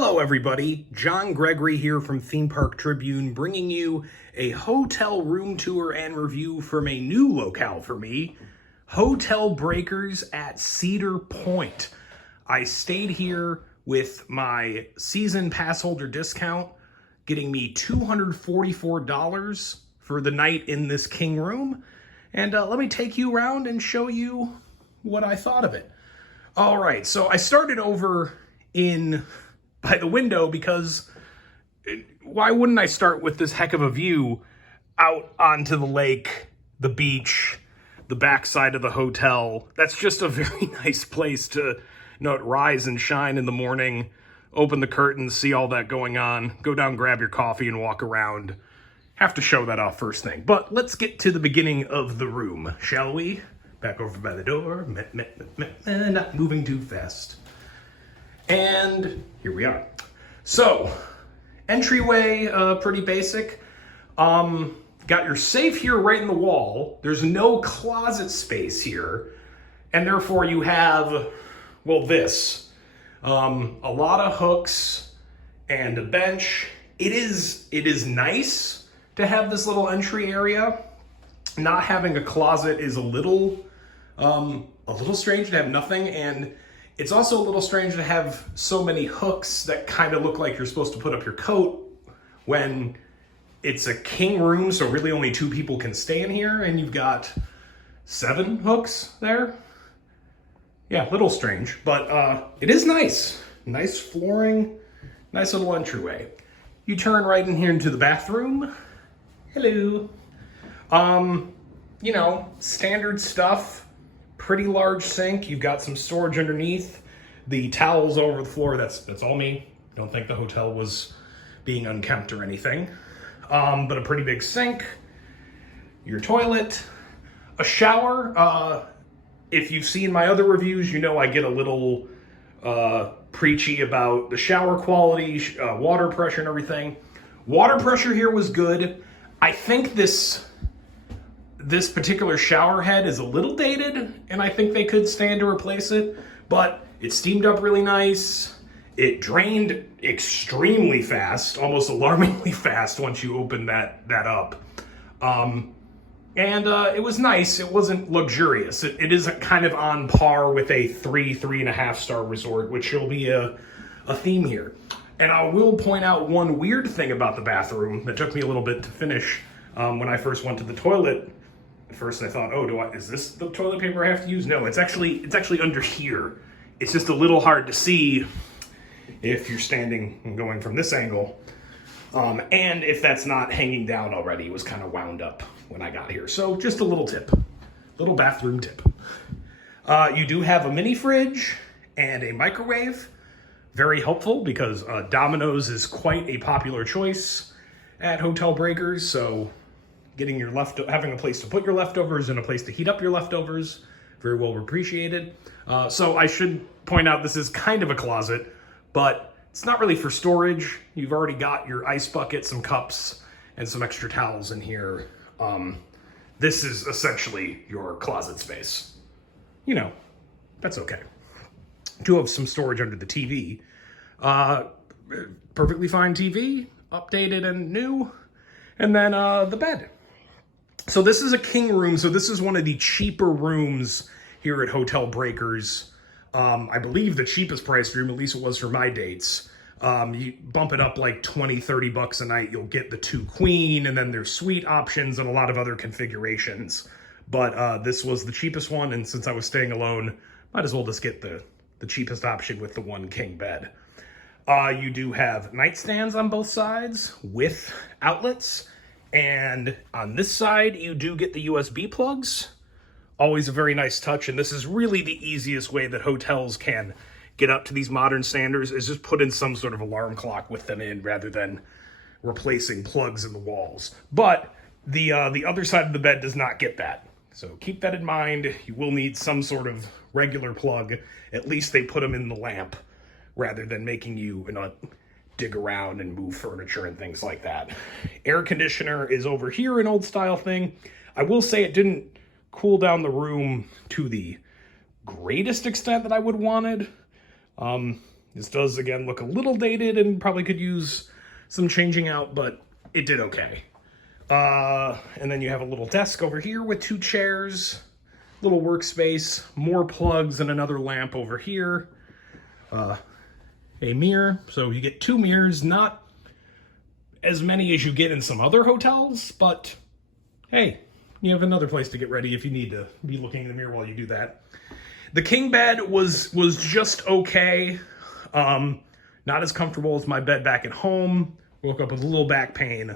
Hello everybody, John Gregory here from Theme Park Tribune, bringing you a hotel room tour and review from a new locale for me, Hotel Breakers at Cedar Point. I stayed here with my season pass holder discount, getting me $244 for the night in this king room. And let me take you around and show you what I thought of it. All right, so I started over by the window because why wouldn't I start with this heck of a view out onto the lake, the beach, the backside of the hotel? That's just a very nice place to, rise and shine in the morning, open the curtains, see all that going on, go down, grab your coffee and walk around. Have to show that off first thing. But let's get to the beginning of the room, shall we? Back over by the door, not moving too fast. And here we are. So, entryway, pretty basic. Got your safe here right in the wall. There's no closet space here. And therefore you have, this. A lot of hooks and a bench. It is nice to have this little entry area. Not having a closet is a little strange to have nothing, and it's also a little strange to have so many hooks that kind of look like you're supposed to put up your coat when it's a king room, so really only 2 people can stay in here, and you've got 7 hooks there. Yeah, a little strange, but it is nice. Nice flooring, nice little entryway. You turn right in here into the bathroom. Hello. Standard stuff. Pretty large sink. You've got some storage underneath. The towels over the floor, that's all me. Don't think the hotel was being unkempt or anything. But a pretty big sink. Your toilet. A shower. If you've seen my other reviews, you know I get a little preachy about the shower quality, water pressure and everything. Water pressure here was good. I think this particular shower head is a little dated, and I think they could stand to replace it, but it steamed up really nice. It drained extremely fast, almost alarmingly fast once you opened that up. It was nice. It wasn't luxurious. It isn't kind of on par with a 3.5 star resort, which will be a theme here. And I will point out one weird thing about the bathroom that took me a little bit to finish. When I first went to the toilet, at first I thought, is this the toilet paper I have to use? No, it's actually under here. It's just a little hard to see if you're standing and going from this angle. And if that's not hanging down already, it was kind of wound up when I got here. So just a little tip, little bathroom tip. You do have a mini fridge and a microwave. Very helpful because Domino's is quite a popular choice at Hotel Breakers. So having a place to put your leftovers and a place to heat up your leftovers, very well appreciated. So I should point out this is kind of a closet, but it's not really for storage. You've already got your ice bucket, some cups, and some extra towels in here. This is essentially your closet space. That's okay. Do have some storage under the TV. Perfectly fine TV, updated and new. And then the bed. So this is a king room. So this is one of the cheaper rooms here at Hotel Breakers. I believe the cheapest priced room, at least it was for my dates. You bump it up like $20-30 a night, you'll get the 2 queen, and then there's suite options and a lot of other configurations. But this was the cheapest one, and since I was staying alone, might as well just get the cheapest option with the 1 king bed. You do have nightstands on both sides with outlets. And on this side, you do get the USB plugs. Always a very nice touch. And this is really the easiest way that hotels can get up to these modern standards, is just put in some sort of alarm clock with them in rather than replacing plugs in the walls. But the other side of the bed does not get that. So keep that in mind. You will need some sort of regular plug. At least they put them in the lamp rather than making you dig around and move furniture and things like that. Air conditioner is over here, an old style thing. I will say it didn't cool down the room to the greatest extent that I would wanted. This does, again, look a little dated and probably could use some changing out, but it did okay. And then you have a little desk over here with 2 chairs, little workspace, more plugs, and another lamp over here. A mirror, so you get 2 mirrors, not as many as you get in some other hotels, but hey, you have another place to get ready if you need to be looking in the mirror while you do that. The king bed was just okay. Not as comfortable as my bed back at home. Woke up with a little back pain.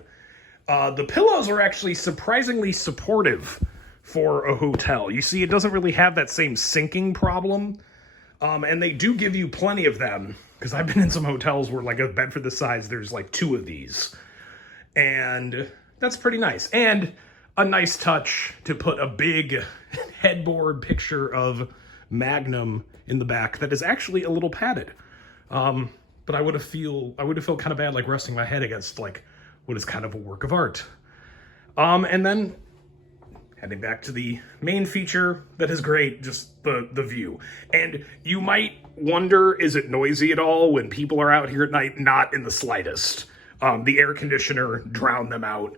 The pillows are actually surprisingly supportive for a hotel. You see, it doesn't really have that same sinking problem. And they do give you plenty of them, because I've been in some hotels where, like, a bed for this size, there's like 2 of these. And that's pretty nice. And a nice touch to put a big headboard picture of Magnum in the back that is actually a little padded. But I would have felt kind of bad, like, resting my head against, like, what is kind of a work of art. And then heading back to the main feature that is great, just the view. And you might wonder, is it noisy at all when people are out here at night? Not in the slightest. The air conditioner drowned them out.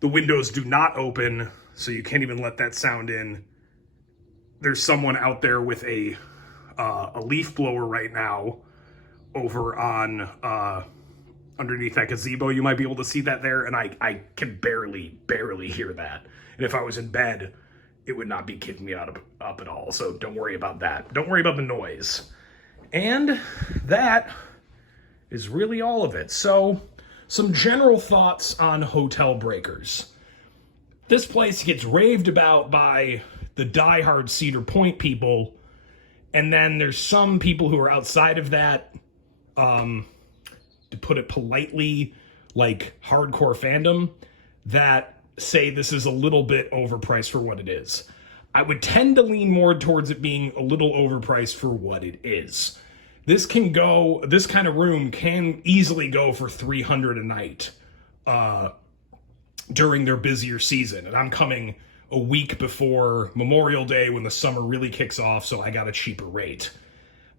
The windows do not open, so you can't even let that sound in. There's someone out there with a leaf blower right now over on underneath that gazebo. You might be able to see that there, and I can barely hear that. And if I was in bed, it would not be kicking me up at all. So don't worry about that. Don't worry about the noise. And that is really all of it. So some general thoughts on hotel breakers. This place gets raved about by the diehard Cedar Point people. And then there's some people who are outside of that, to put it politely, like hardcore fandom, that say this is a little bit overpriced for what it is. I would tend to lean more towards it being a little overpriced for what it is. This kind of room can easily go for $300 a night during their busier season. And I'm coming a week before Memorial Day when the summer really kicks off, so I got a cheaper rate.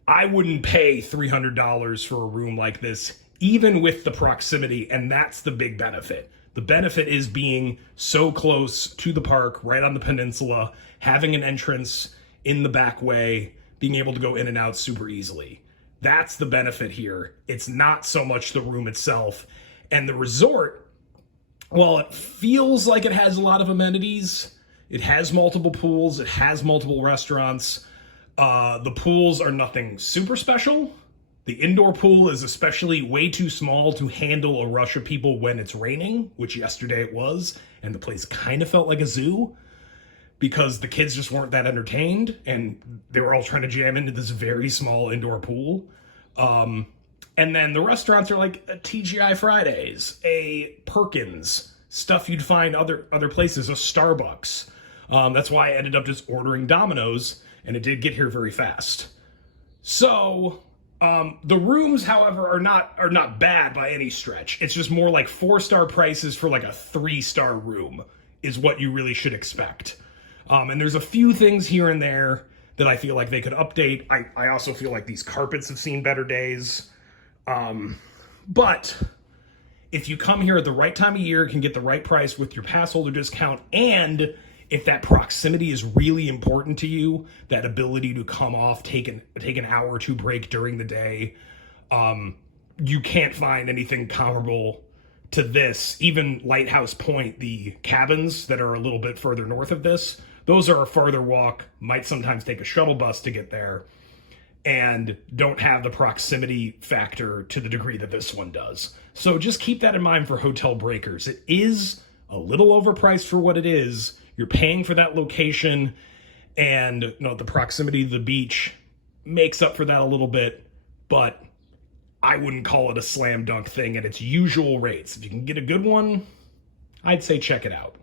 I wouldn't pay $300 for a room like this, even with the proximity, and that's the big benefit. The benefit is being so close to the park, right on the peninsula, having an entrance in the back way, being able to go in and out super easily. That's the benefit here. It's not so much the room itself. And the resort, while it feels like it has a lot of amenities, it has multiple pools, it has multiple restaurants. The pools are nothing super special. The indoor pool is especially way too small to handle a rush of people when it's raining, which yesterday it was, and the place kind of felt like a zoo because the kids just weren't that entertained, and they were all trying to jam into this very small indoor pool. And then the restaurants are like a TGI Fridays, a Perkins, stuff you'd find other places, a Starbucks. That's why I ended up just ordering Domino's, and it did get here very fast. So the rooms, however, are not bad by any stretch. It's just more like 4-star prices for like a 3-star room is what you really should expect. And there's a few things here and there that I feel like they could update. I also feel like these carpets have seen better days. But if you come here at the right time of year, can get the right price with your pass holder discount, and if that proximity is really important to you, that ability to come off, take an hour or 2 break during the day, you can't find anything comparable to this. Even Lighthouse Point, the cabins that are a little bit further north of this, those are a farther walk, might sometimes take a shuttle bus to get there, and don't have the proximity factor to the degree that this one does. So just keep that in mind for hotel breakers. It is a little overpriced for what it is. You're paying for that location, and the proximity to the beach makes up for that a little bit, but I wouldn't call it a slam dunk thing at its usual rates. If you can get a good one, I'd say check it out.